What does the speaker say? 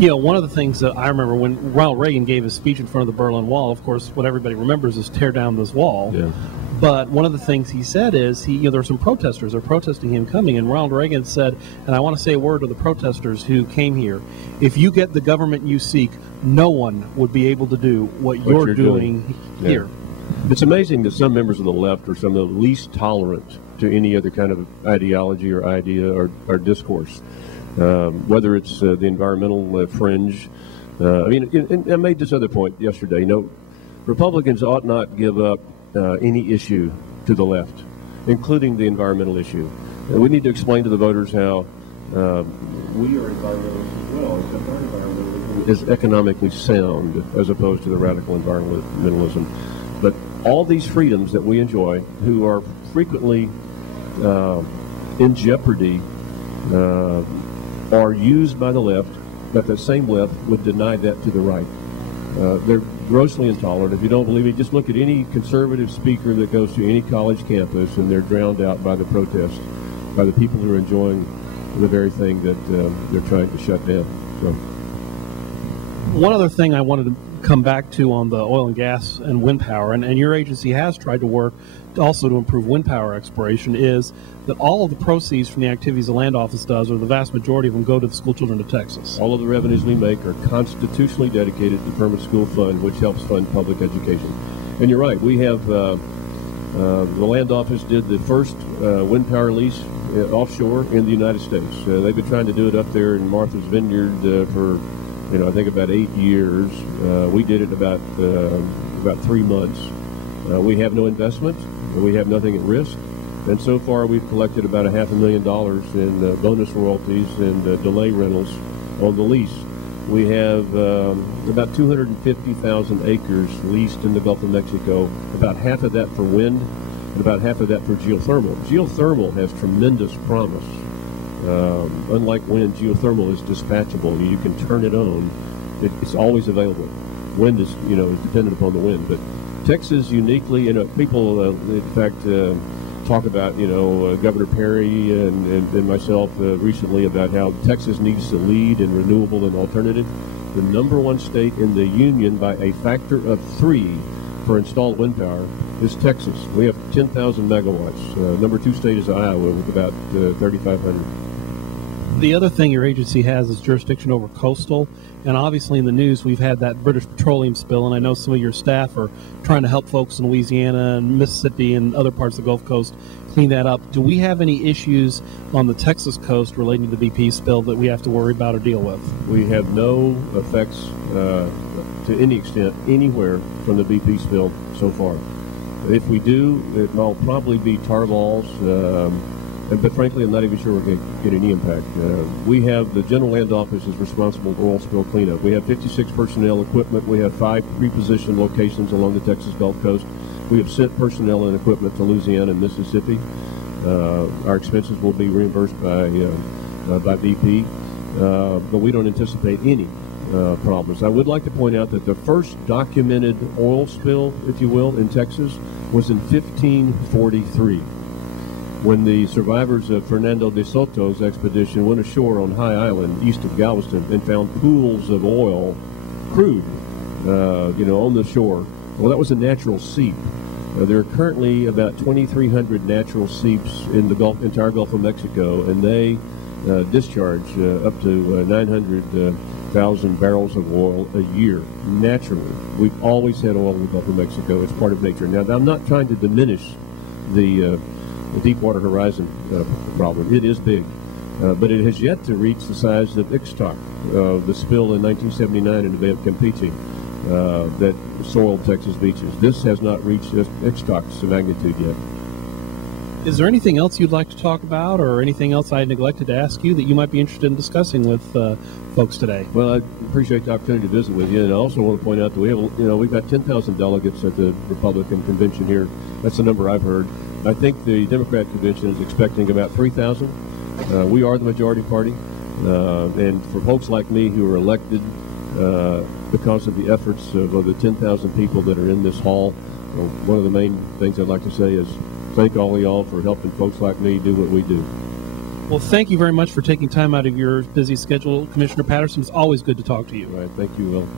You know, one of the things that I remember when Ronald Reagan gave his speech in front of the Berlin Wall, of course, what everybody remembers is tear down this wall. Yeah. But one of the things he said is, there were some protesters. They're protesting him coming, and Ronald Reagan said, and I want to say a word to the protesters who came here, if you get the government you seek, no one would be able to do what you're doing here. Yeah. It's amazing that some members of the left are some of the least tolerant to any other kind of ideology or idea or discourse. Whether it's the environmental fringe. I made this other point yesterday. Republicans ought not give up any issue to the left, including the environmental issue. We need to explain to the voters how we are environmentalists as well, except our environmentalism is economically sound as opposed to the radical environmentalism. But all these freedoms that we enjoy, who are frequently in jeopardy, are used by the left, but the same left would deny that to the right. They're grossly intolerant. If you don't believe me, just look at any conservative speaker that goes to any college campus, and they're drowned out by the protests, by the people who are enjoying the very thing that they're trying to shut down. So. One other thing I wanted to come back to on the oil and gas and wind power, and your agency has tried to work also to improve wind power exploration, is that all of the proceeds from the activities the land office does, or the vast majority of them, go to the school children of Texas. All of the revenues we make are constitutionally dedicated to the Permanent School Fund, which helps fund public education. And you're right, we have, the land office did the first wind power lease offshore in the United States. They've been trying to do it up there in Martha's Vineyard for I think about 8 years. We did it about 3 months. We have no investment. We have nothing at risk. And so far, we've collected about $500,000 in bonus royalties and delay rentals on the lease. We have about 250,000 acres leased in the Gulf of Mexico, about half of that for wind and about half of that for geothermal. Geothermal has tremendous promise. Unlike wind, geothermal is dispatchable. You can turn it on. It's always available. Wind is, is dependent upon the wind. But Texas uniquely, people, in fact, talk about, Governor Perry and myself recently about how Texas needs to lead in renewable and alternative. The #1 state in the union by a factor of 3 for installed wind power is Texas. We have 10,000 megawatts. #2 state is Iowa with about 3,500. The other thing your agency has is jurisdiction over coastal, and obviously in the news we've had that British petroleum spill, and I know some of your staff are trying to help folks in Louisiana and Mississippi and other parts of the Gulf Coast clean that up. Do we have any issues on the Texas coast relating to the BP spill that we have to worry about or deal with? We have no effects to any extent anywhere from the BP spill so far. If we do, it will probably be tar balls. But frankly, I'm not even sure we're going to get any impact. We have the General Land Office is responsible for oil spill cleanup. We have 56 personnel, equipment. We have 5 pre-positioned locations along the Texas Gulf Coast. We have sent personnel and equipment to Louisiana and Mississippi. Our expenses will be reimbursed by BP, but we don't anticipate any problems. I would like to point out that the first documented oil spill, if you will, in Texas was in 1543. When the survivors of Fernando de Soto's expedition went ashore on High Island, east of Galveston, and found pools of oil, crude, on the shore. Well, that was a natural seep. There are currently about 2,300 natural seeps in the entire Gulf of Mexico, and they discharge up to 900,000 barrels of oil a year, naturally. We've always had oil in the Gulf of Mexico. It's part of nature. Now, I'm not trying to diminish the Deepwater Horizon problem. It is big, but it has yet to reach the size of Ixtoc, the spill in 1979 in the Bay of Campeche that soiled Texas beaches. This has not reached Ixtoc's magnitude yet. Is there anything else you'd like to talk about, or anything else I neglected to ask you that you might be interested in discussing with folks today? Well, I appreciate the opportunity to visit with you, and I also want to point out that we've got 10,000 delegates at the Republican convention here. That's the number I've heard. I think the Democrat convention is expecting about 3,000. We are the majority party, and for folks like me who are elected because of the efforts of the 10,000 people that are in this hall, one of the main things I'd like to say is thank all of y'all for helping folks like me do what we do. Well, thank you very much for taking time out of your busy schedule, Commissioner Patterson. It's always good to talk to you. All right. Thank you, Will.